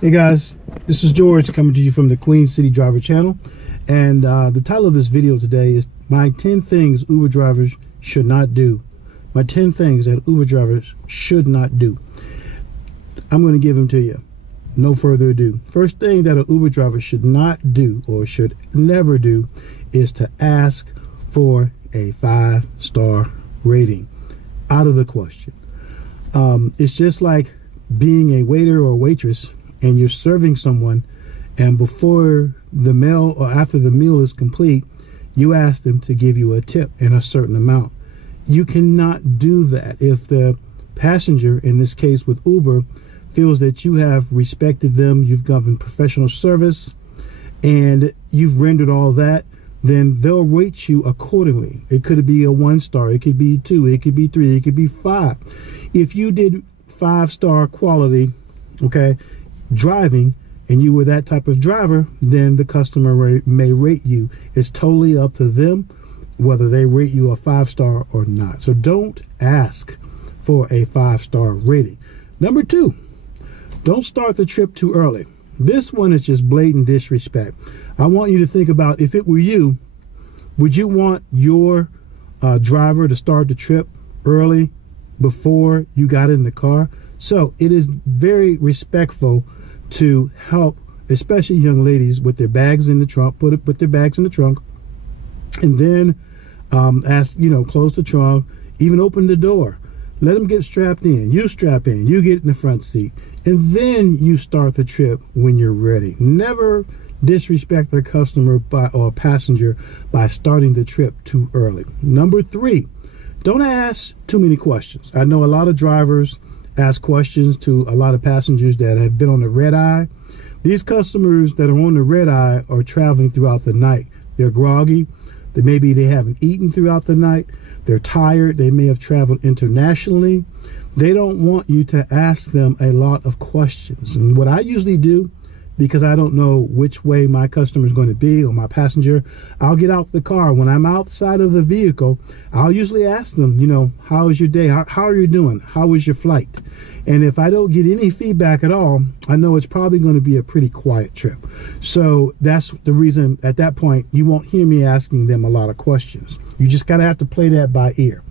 Hey guys, this is George coming to you from the Queen City Driver channel, and the title of this video today is my 10 things Uber drivers should not do. My 10 things that Uber drivers should not do. I'm going to give them to you. No further ado. First thing that an Uber driver should not do or should never do is to ask for a 5-star rating. Out of the question. It's just like being a waiter or waitress and you're serving someone, and before the meal or after the meal is complete, you ask them to give you a tip in a certain amount. You cannot do that if the passenger, in this case with Uber, feels that you have respected them, you've given professional service, and you've rendered all that, then they'll rate you accordingly. It could be a 1-star, it could be 2, it could be 3, it could be 5. If you did 5-star quality, okay, driving, and you were that type of driver, then the customer may rate you. It's totally up to them whether they rate you a 5-star or not. So don't ask for a 5-star rating. Number 2, don't start the trip too early. This one is just blatant disrespect. I want you to think about, if it were you, would you want your driver to start the trip early before you got in the car? So it is very respectful to help, especially young ladies, with their bags in the trunk. Put their bags in the trunk, and then close the trunk, even open the door. Let them get strapped in. You strap in. You get in the front seat, and then you start the trip when you're ready. Never disrespect a customer or a passenger by starting the trip too early. Number 3, don't ask too many questions. I know a lot of drivers ask questions to a lot of passengers that have been on the red eye. These customers that are on the red eye are traveling throughout the night. They're groggy. Maybe they haven't eaten throughout the night. They're tired. They may have traveled internationally. They don't want you to ask them a lot of questions. And what I usually do, because I don't know which way my customer is going to be or my passenger, I'll get out the car. When I'm outside of the vehicle, I'll usually ask them, how was your day? How are you doing? How was your flight? And if I don't get any feedback at all, I know it's probably going to be a pretty quiet trip. So that's the reason at that point, you won't hear me asking them a lot of questions. You just got to have to play that by ear.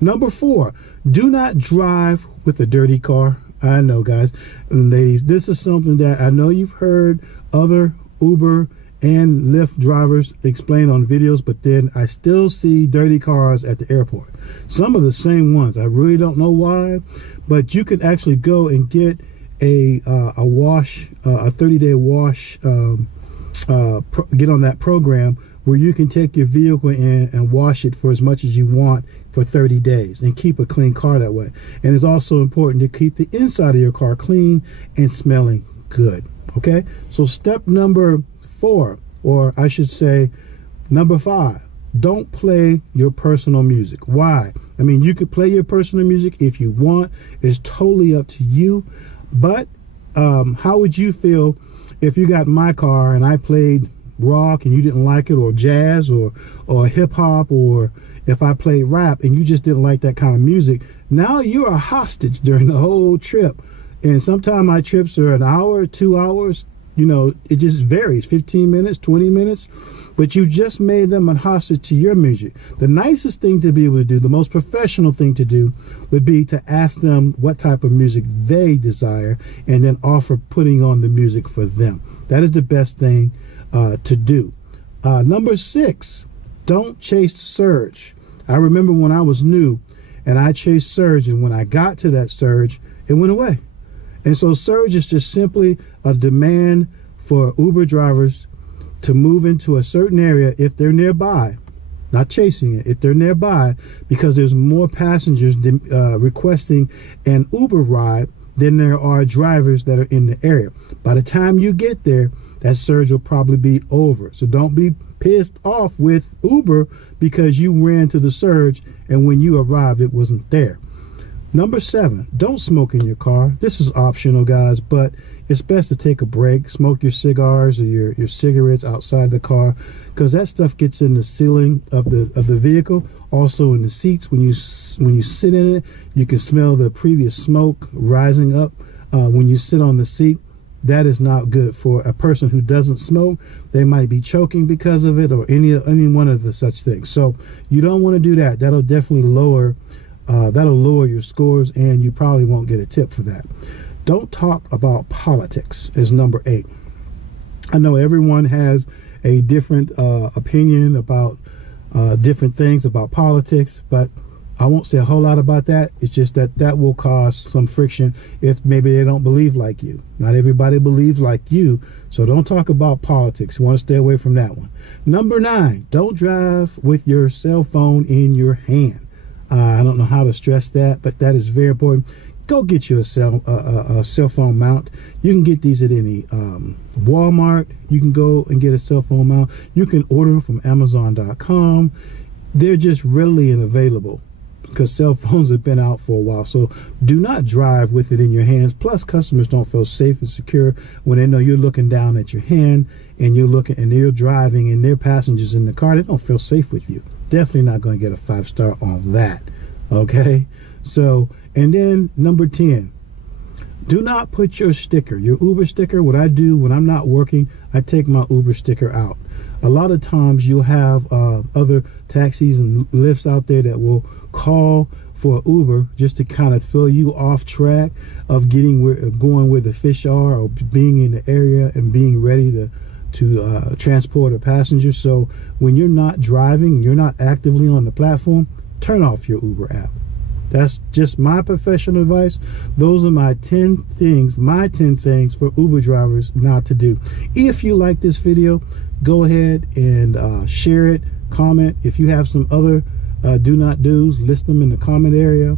Number 4, do not drive with a dirty car. I know, guys and ladies, this is something that I know you've heard other Uber and Lyft drivers explain on videos, but then I still see dirty cars at the airport. Some of the same ones. I really don't know why, but you could actually go and get a wash, a 30-day wash, get on that program where you can take your vehicle in and wash it for as much as you want for 30 days and keep a clean car that way. And it's also important to keep the inside of your car clean and smelling good. Okay, so step number 4, or I should say number 5, don't play your personal music. Why? I mean, you could play your personal music if you want. It's totally up to you. But how would you feel if you got in my car and I played rock and you didn't like it, or jazz, or hip hop, or if I played rap and you just didn't like that kind of music? Now you're a hostage during the whole trip. And sometimes my trips are an hour, 2 hours, it just varies, 15 minutes, 20 minutes, but you just made them a hostage to your music. The nicest thing to be able to do, the most professional thing to do, would be to ask them what type of music they desire and then offer putting on the music for them. That is the best thing to do. Number 6, don't chase surge. I remember when I was new and I chased surge, and when I got to that surge, it went away. And so surge is just simply a demand for Uber drivers to move into a certain area if they're nearby, not chasing it, if they're nearby, because there's more passengers requesting an Uber ride than there are drivers that are in the area. By the time you get there, that surge will probably be over. So don't be pissed off with Uber because you ran to the surge and when you arrived, it wasn't there. Number 7, don't smoke in your car. This is optional, guys, but it's best to take a break. Smoke your cigars or your cigarettes outside the car, because that stuff gets in the ceiling of the vehicle. Also in the seats, when you sit in it, you can smell the previous smoke rising up when you sit on the seat. that is not good for a person who doesn't smoke. They might be choking because of it, or any one of the such things. So you don't want to do that. That'll definitely lower your scores, and you probably won't get a tip for that. Don't talk about politics is number 8. I know everyone has a different opinion about different things about politics, but I won't say a whole lot about that. It's just that will cause some friction if maybe they don't believe like you. Not everybody believes like you, so don't talk about politics. You want to stay away from that one. Number 9, don't drive with your cell phone in your hand. I don't know how to stress that, but that is very important. Go get you a cell phone mount. You can get these at any Walmart. You can go and get a cell phone mount. You can order them from Amazon.com. They're just readily and available, because cell phones have been out for a while. So do not drive with it in your hands. Plus, customers don't feel safe and secure when they know you're looking down at your hand and they're driving and their passengers in the car. They don't feel safe with you. Definitely not going to get a 5-star on that. Okay? So, and then number 10, do not put your Uber sticker. What I do when I'm not working, I take my Uber sticker out. A lot of times you'll have other taxis and Lyfts out there that will call for Uber just to kind of throw you off track of going where the fish are, or being in the area and being ready to transport a passenger. So when you're not driving, you're not actively on the platform, turn off your Uber app. That's just my professional advice. Those are my 10 things for Uber drivers not to do. If you like this video, go ahead and share it, comment. If you have some other do not do's, list them in the comment area.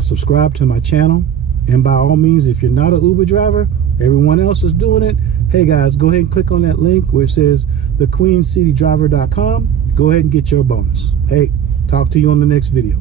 Subscribe to my channel. And by all means, if you're not an Uber driver, everyone else is doing it. Hey guys, go ahead and click on that link where it says thequeencitydriver.com. Go ahead and get your bonus. Hey, talk to you on the next video.